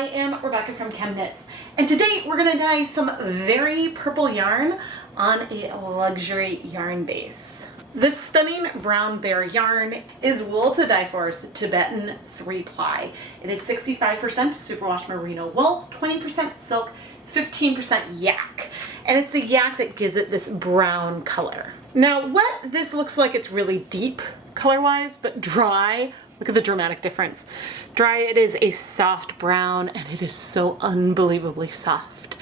I am Rebecca from ChemKnits, and today we're going to dye some very purple yarn on a luxury yarn base. This stunning brown bear yarn is wool to Dyepot's Tibetan 3-ply. It is 65% Superwash merino wool, 20% silk, 15% yak, and it's the yak that gives it this brown color. Now wet, this looks like it's really deep color-wise, but dry, look at the dramatic difference. Dry, it is a soft brown, and it is so unbelievably soft.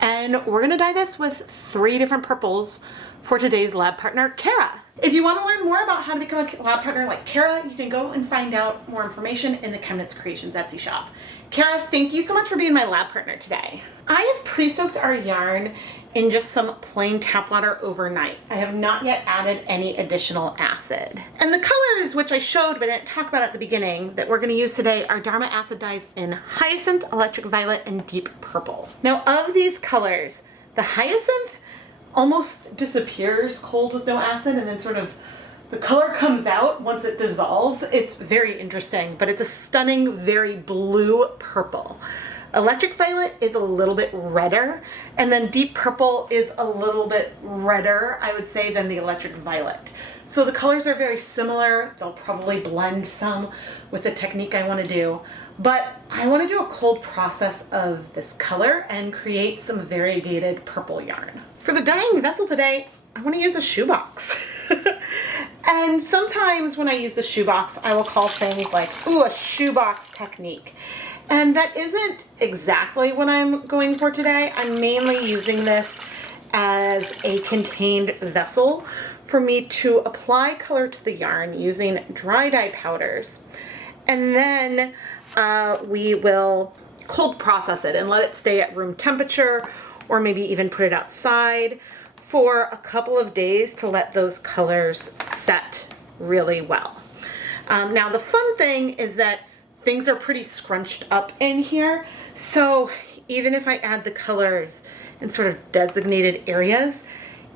And we're gonna dye this with 3 different purples for today's lab partner, Kara. If you want to learn more about how to become a lab partner like Kara, you can go and find out more information in the ChemKnits Creations Etsy shop. Kara, thank you so much for being my lab partner today. I have pre-soaked our yarn in just some plain tap water overnight. I have not yet added any additional acid. And the colors, which I showed but didn't talk about at the beginning, that we're going to use today are Dharma acid dyes in hyacinth, electric violet, and deep purple. Now of these colors, the hyacinth almost disappears cold with no acid, and then sort of the color comes out once it dissolves. It's very interesting, but it's a stunning, very blue purple. Electric violet is a little bit redder, and then deep purple is a little bit redder, I would say, than the electric violet. So the colors are very similar. They'll probably blend some with the technique I want to do, but I want to do a cold process of this color and create some variegated purple yarn. For the dyeing vessel today, I want to use a shoebox. And sometimes when I use the shoebox, I will call things like, ooh, a shoebox technique. And that isn't exactly what I'm going for today. I'm mainly using this as a contained vessel for me to apply color to the yarn using dry dye powders. And then we will cold process it and let it stay at room temperature, or maybe even put it outside for a couple of days to let those colors set really well. Now the fun thing is that things are pretty scrunched up in here, so even if I add the colors in sort of designated areas,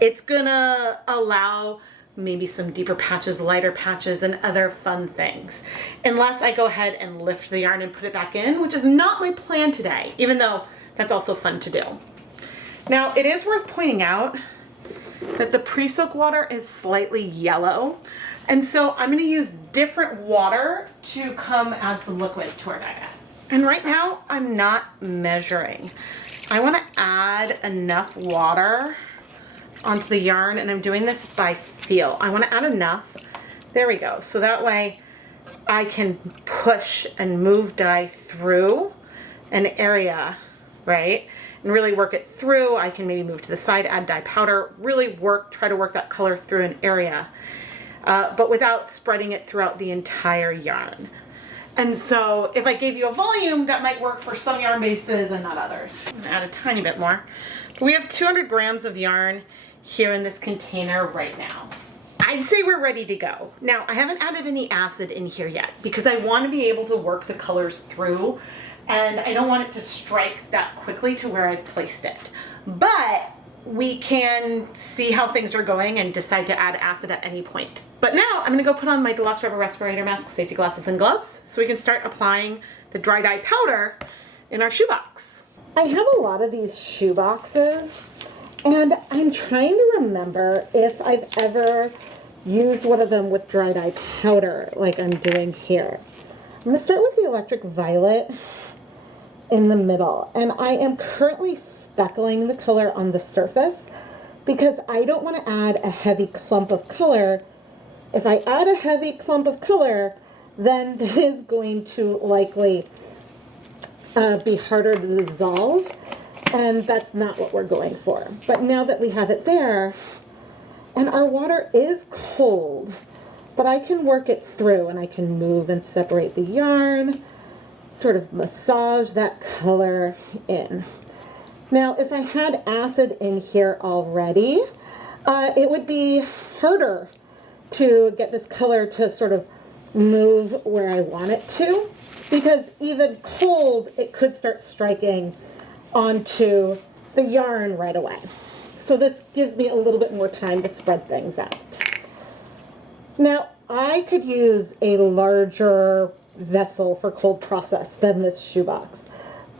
it's gonna allow maybe some deeper patches, lighter patches, and other fun things, unless I go ahead and lift the yarn and put it back in, which is not my plan today, even though that's also fun to do. Now it is worth pointing out that the pre-soak water is slightly yellow, and so I'm going to use different water to come add some liquid to our dye bath. And right now I'm not measuring. I want to add enough water onto the yarn, and I'm doing this by feel. I want to add enough. There we go. So that way I can push and move dye through an area, right? And really work it through. I can maybe move to the side, add dye powder, really try to work that color through an area, but without spreading it throughout the entire yarn. And so if I gave you a volume, that might work for some yarn bases and not others. I'm gonna add a tiny bit more. But we have 200 grams of yarn here in this container right now. I'd say we're ready to go. Now, I haven't added any acid in here yet because I want to be able to work the colors through, and I don't want it to strike that quickly to where I've placed it. But we can see how things are going and decide to add acid at any point. But now I'm gonna go put on my deluxe rubber respirator mask, safety glasses, and gloves so we can start applying the dry dye powder in our shoebox. I have a lot of these shoe boxes, and I'm trying to remember if I've ever used one of them with dry dye powder like I'm doing here. I'm gonna start with the electric violet in the middle, and I am currently speckling the color on the surface because I don't want to add a heavy clump of color. If I add a heavy clump of color, then that is going to likely be harder to dissolve, and that's not what we're going for. But now that we have it there, and our water is cold, but I can work it through, and I can move and separate the yarn, sort of massage that color in. Now, if I had acid in here already, it would be harder to get this color to sort of move where I want it to, because even cold, it could start striking onto the yarn right away. So this gives me a little bit more time to spread things out. Now, I could use a larger vessel for cold process than this shoebox,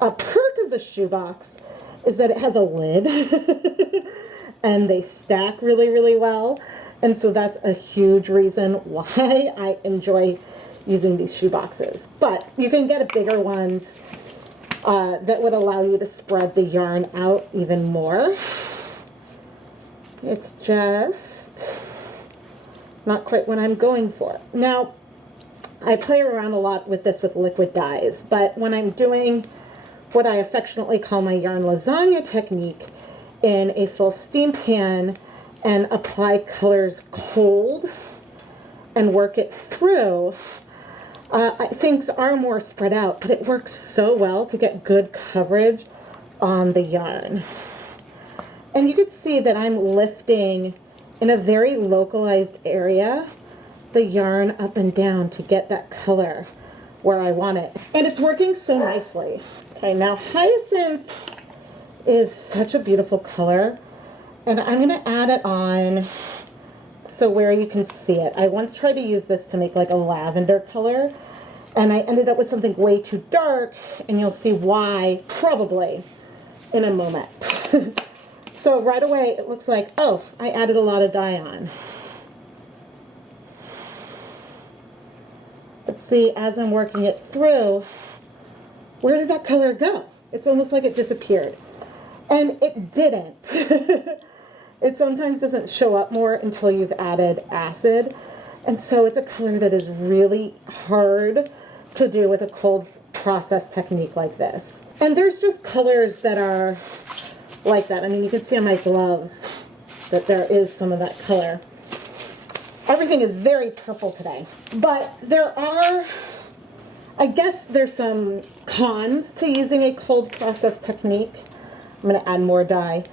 A perk of the shoebox is that it has a lid and they stack really, really well. And so that's a huge reason why I enjoy using these shoe boxes. But you can get bigger ones that would allow you to spread the yarn out even more. It's just not quite what I'm going for. Now, I play around a lot with this with liquid dyes, but when I'm doing what I affectionately call my yarn lasagna technique in a full steam pan and apply colors cold and work it through, things are more spread out, but it works so well to get good coverage on the yarn. And you can see that I'm lifting in a very localized area the yarn up and down to get that color where I want it. And it's working so nicely. Okay, now hyacinth is such a beautiful color, and I'm going to add it on so where you can see it. I once tried to use this to make like a lavender color, and I ended up with something way too dark, and you'll see why probably in a moment. So right away it looks like, oh, I added a lot of dye on. But see, as I'm working it through, where did that color go? It's almost like it disappeared. And it didn't. It sometimes doesn't show up more until you've added acid. And so it's a color that is really hard to do with a cold process technique like this. And there's just colors that are like that. I mean, you can see on my gloves that there is some of that color. Everything is very purple today. But there are, I guess there's some cons to using a cold process technique. I'm going to add more dye.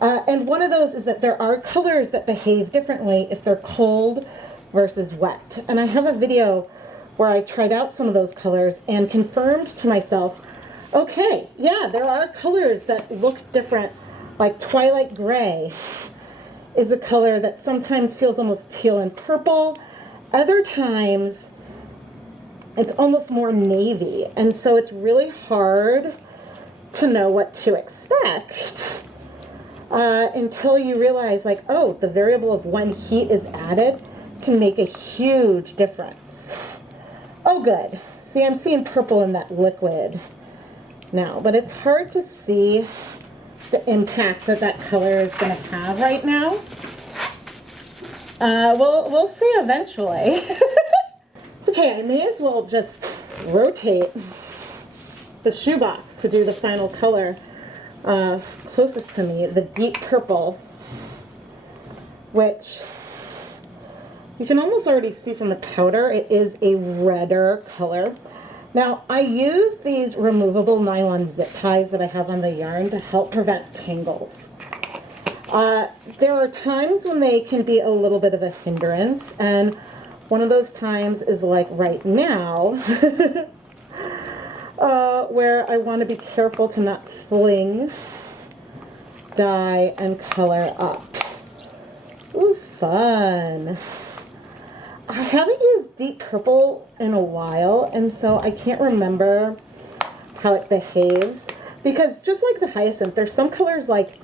And one of those is that there are colors that behave differently if they're cold versus wet. And I have a video where I tried out some of those colors and confirmed to myself, okay, yeah, there are colors that look different, like twilight gray is a color that sometimes feels almost teal and purple. Other times it's almost more navy, and so it's really hard to know what to expect until you realize, like, oh, the variable of when heat is added can make a huge difference. Oh, good. See, I'm seeing purple in that liquid now, but it's hard to see the impact that that color is going to have right now. We'll see eventually. Okay, I may as well just rotate the shoebox to do the final color closest to me, the deep purple, which you can almost already see from the powder. It is a redder color. Now, I use these removable nylon zip ties that I have on the yarn to help prevent tangles. There are times when they can be a little bit of a hindrance, and one of those times is like right now, where I want to be careful to not fling dye and color up. Ooh, fun. I haven't used deep purple in a while, and so I can't remember how it behaves. Because just like the hyacinth, there's some colors like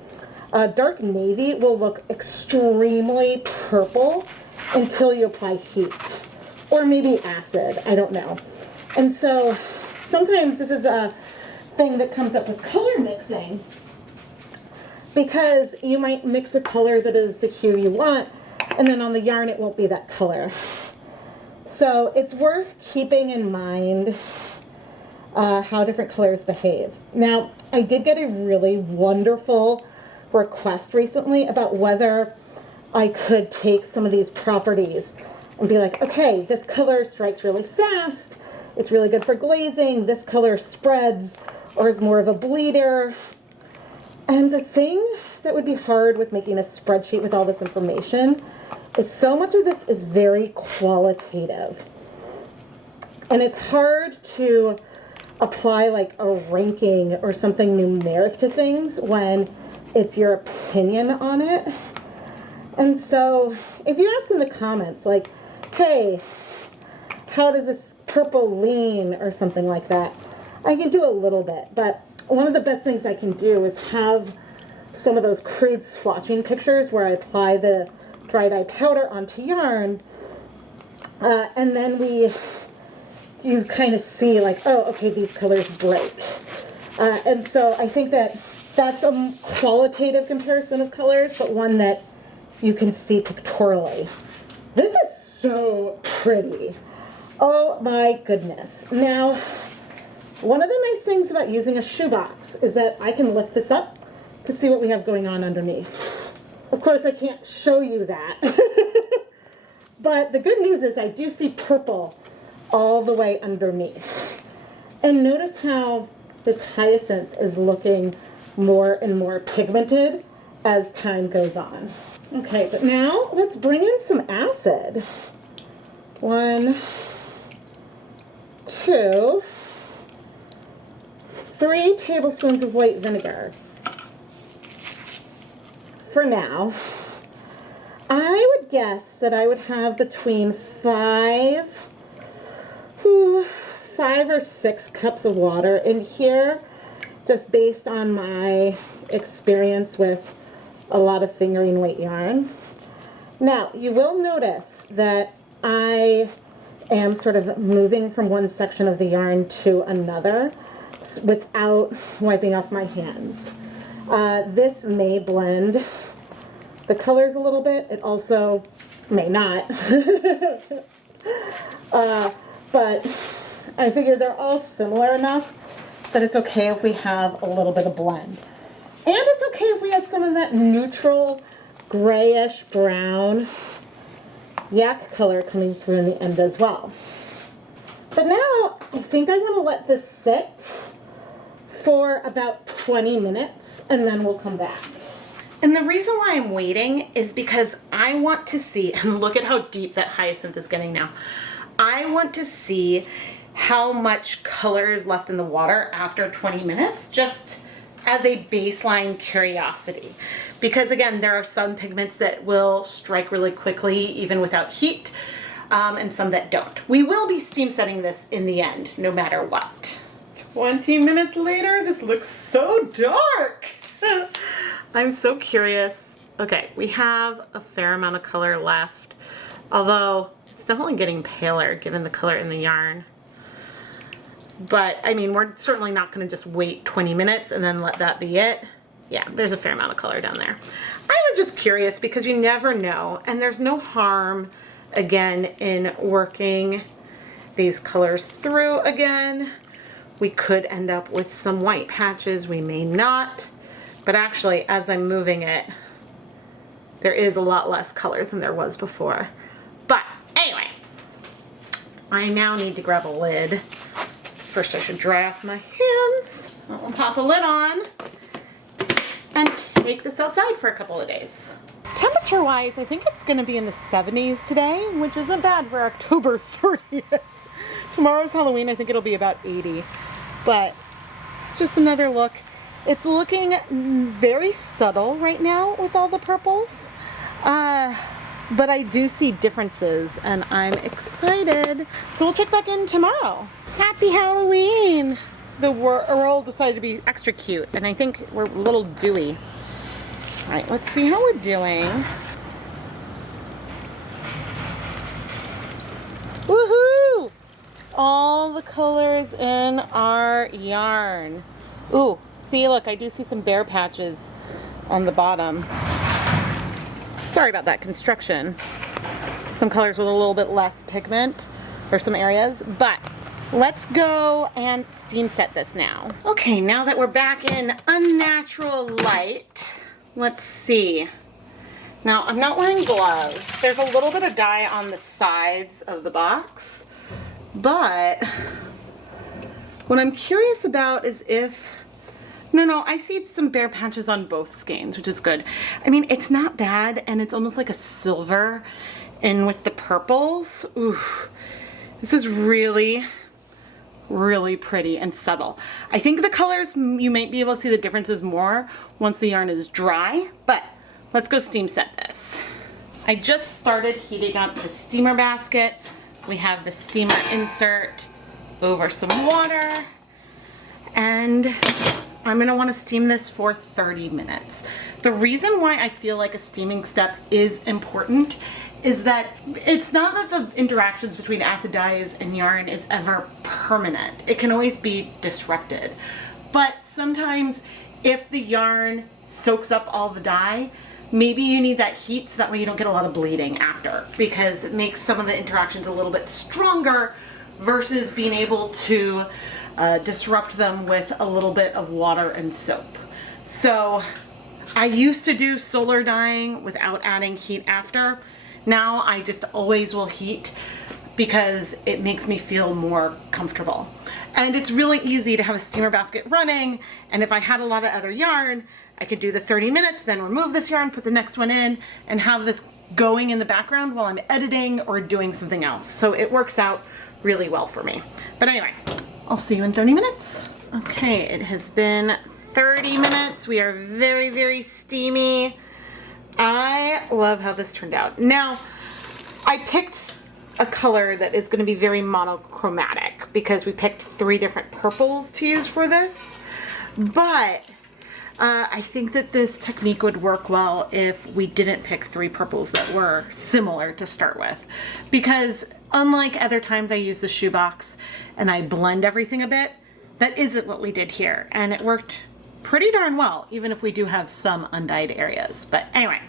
dark navy will look extremely purple until you apply heat. Or maybe acid, I don't know. And so sometimes this is a thing that comes up with color mixing, because you might mix a color that is the hue you want, and then on the yarn it won't be that color. So it's worth keeping in mind how different colors behave. Now, I did get a really wonderful request recently about whether I could take some of these properties and be like, okay, this color strikes really fast, it's really good for glazing, this color spreads or is more of a bleeder. And the thing that would be hard with making a spreadsheet with all this information is so much of this is very qualitative. And it's hard to apply like a ranking or something numeric to things when it's your opinion on it. And so if you ask in the comments like, hey, how does this purple lean or something like that, I can do a little bit, but one of the best things I can do is have some of those crude swatching pictures where I apply the dry dye powder onto yarn, and then you kind of see like, oh, okay, these colors break. And so I think that's a qualitative comparison of colors, but one that you can see pictorially. This is so pretty. Oh my goodness. Now, one of the nice things about using a shoebox is that I can lift this up to see what we have going on underneath. Of course, I can't show you that. But the good news is I do see purple all the way underneath. And notice how this hyacinth is looking more and more pigmented as time goes on. Okay, but now let's bring in some acid. 1, 2, 3 tablespoons of white vinegar. For now, I would guess that I would have between 5 or 6 cups of water in here, just based on my experience with a lot of fingering weight yarn. Now, you will notice that I am sort of moving from one section of the yarn to another without wiping off my hands. This may blend the colors a little bit. It also may not. But I figure they're all similar enough that it's okay if we have a little bit of blend. And it's okay if we have some of that neutral grayish brown yak color coming through in the end as well. But now I think I'm going to let this sit for about 20 minutes and then we'll come back. And the reason why I'm waiting is because I want to see, and look at how deep that hyacinth is getting now. I want to see how much color is left in the water after 20 minutes, just as a baseline curiosity. Because again, there are some pigments that will strike really quickly even without heat, and some that don't. We will be steam setting this in the end, no matter what. 20 minutes later, this looks so dark. I'm so curious. Okay, we have a fair amount of color left, although it's definitely getting paler given the color in the yarn. But I mean, we're certainly not going to just wait 20 minutes and then let that be it. Yeah, there's a fair amount of color down there. I was just curious because you never know, and there's no harm again in working these colors through again. We could end up with some white patches, we may not, but actually as I'm moving it, there is a lot less color than there was before. But anyway, I now need to grab a lid. First I should dry off my hands. I'll pop a lid on and take this outside for a couple of days. Temperature wise, I think it's gonna be in the 70s today, which isn't bad for October 30th. Tomorrow's Halloween, I think it'll be about 80. But it's just another look. It's looking very subtle right now with all the purples. But I do see differences and I'm excited. So we'll check back in tomorrow. Happy Halloween! The world decided to be extra cute and I think we're a little dewy. All right, let's see how we're doing. Woohoo! All the colors in our yarn. Ooh, see, look, I do see some bare patches on the bottom. Sorry about that construction. Some colors with a little bit less pigment for some areas, but let's go and steam set this now. Okay, now that we're back in unnatural light, let's see. Now, I'm not wearing gloves. There's a little bit of dye on the sides of the box, but what I'm curious about is if, no, I see some bare patches on both skeins, which is good. I mean, it's not bad, and it's almost like a silver in with the purples. Ooh, this is really, really pretty and subtle. I think the colors, you might be able to see the differences more once the yarn is dry, but let's go steam set this. I just started heating up the steamer basket. We have the steamer insert over some water, and I'm gonna wanna steam this for 30 minutes. The reason why I feel like a steaming step is important is that it's not that the interactions between acid dyes and yarn is ever permanent. It can always be disrupted. But sometimes if the yarn soaks up all the dye, maybe you need that heat so that way you don't get a lot of bleeding after, because it makes some of the interactions a little bit stronger versus being able to disrupt them with a little bit of water and soap. So I used to do solar dyeing without adding heat after. Now I just always will heat because it makes me feel more comfortable. And it's really easy to have a steamer basket running, and if I had a lot of other yarn, I could do the 30 minutes, then remove this yarn, put the next one in, and have this going in the background while I'm editing or doing something else. So it works out really well for me. But anyway, I'll see you in 30 minutes. Okay, it has been 30 minutes. We are very, very steamy. I love how this turned out. Now, I picked a color that is going to be very monochromatic because we picked 3 different purples to use for this. But I think that this technique would work well if we didn't pick 3 purples that were similar to start with. Because unlike other times I use the shoebox and I blend everything a bit, that isn't what we did here. And it worked pretty darn well, even if we do have some undyed areas. But anyway,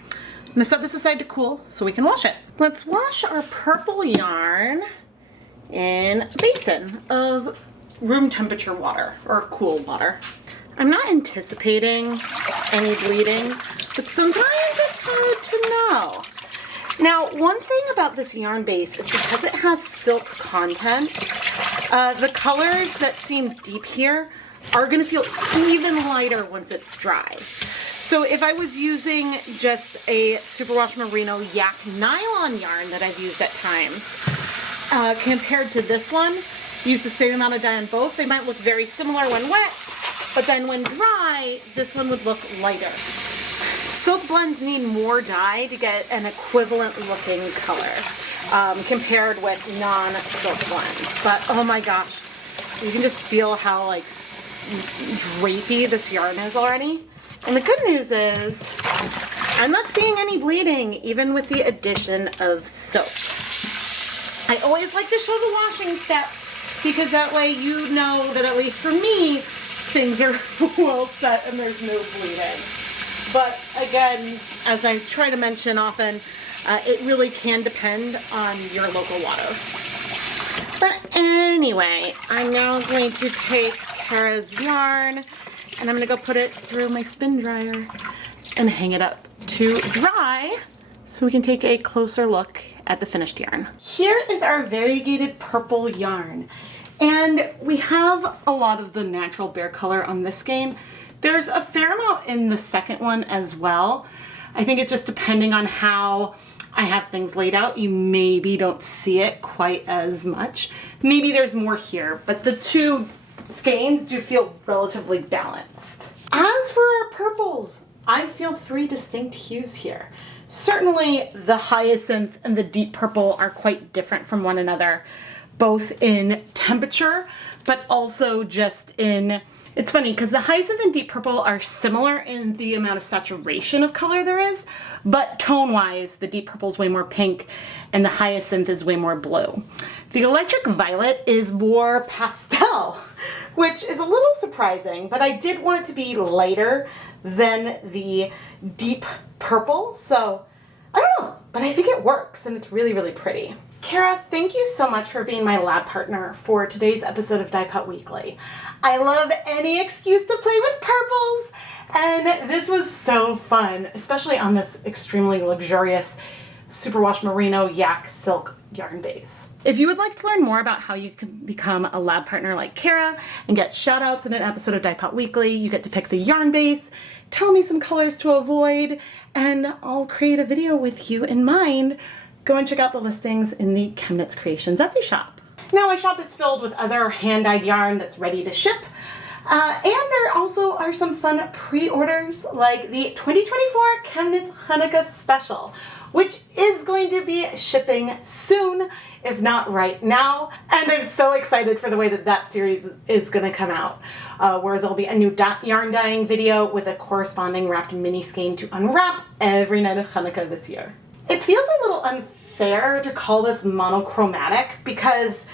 I'm gonna set this aside to cool so we can wash it. Let's wash our purple yarn in a basin of room temperature water, or cool water. I'm not anticipating any bleeding, but sometimes it's hard to know. Now, one thing about this yarn base is because it has silk content, the colors that seem deep here are gonna feel even lighter once it's dry. So if I was using just a Superwash Merino yak nylon yarn that I've used at times, compared to this one, use the same amount of dye on both, they might look very similar when wet, but then when dry, this one would look lighter. Silk blends need more dye to get an equivalent looking color compared with non-silk blends. But oh my gosh, you can just feel how like drapey this yarn is already. And the good news is I'm not seeing any bleeding even with the addition of soap. I always like to show the washing step because that way you know that at least for me, things are well set and there's no bleeding. But again, as I try to mention often, it really can depend on your local water. But anyway, I'm now going to take Kara's yarn and I'm going to go put it through my spin dryer and hang it up to dry so we can take a closer look at the finished yarn. Here is our variegated purple yarn. And we have a lot of the natural bear color on this skein. There's a fair amount in the second one as well. I think it's just depending on how I have things laid out. You maybe don't see it quite as much. Maybe there's more here, but the two skeins do feel relatively balanced. As for our purples, I feel 3 distinct hues here. Certainly the hyacinth and the deep purple are quite different from one another, both in temperature, but also just in, it's funny because the hyacinth and deep purple are similar in the amount of saturation of color there is, but tone-wise, the deep purple is way more pink and the hyacinth is way more blue. The electric violet is more pastel, which is a little surprising, but I did want it to be lighter than the deep purple, so I don't know, but I think it works and it's really, really pretty. Kara, thank you so much for being my lab partner for today's episode of Dyepot Weekly. I love any excuse to play with purples, and this was so fun, especially on this extremely luxurious Superwash Merino yak silk yarn base. If you would like to learn more about how you can become a lab partner like Kara and get shout outs in an episode of Dyepot Weekly, you get to pick the yarn base, tell me some colors to avoid, and I'll create a video with you in mind. Go and check out the listings in the ChemKnits Creations Etsy shop. Now my shop is filled with other hand-dyed yarn that's ready to ship. And there also are some fun pre-orders like the 2024 ChemKnits Hanukkah Special, which is going to be shipping soon, if not right now. And I'm so excited for the way that that series is going to come out, where there'll be a new yarn dyeing video with a corresponding wrapped mini skein to unwrap every night of Hanukkah this year. It feels a little unfair to call this monochromatic because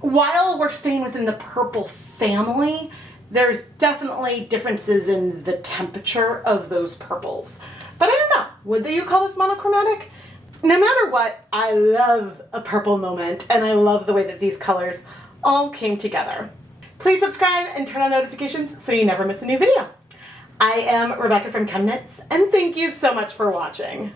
while we're staying within the purple family, there's definitely differences in the temperature of those purples. But I don't know, would you call this monochromatic? No matter what, I love a purple moment, and I love the way that these colors all came together. Please subscribe and turn on notifications so you never miss a new video. I am Rebecca from ChemKnits, and thank you so much for watching.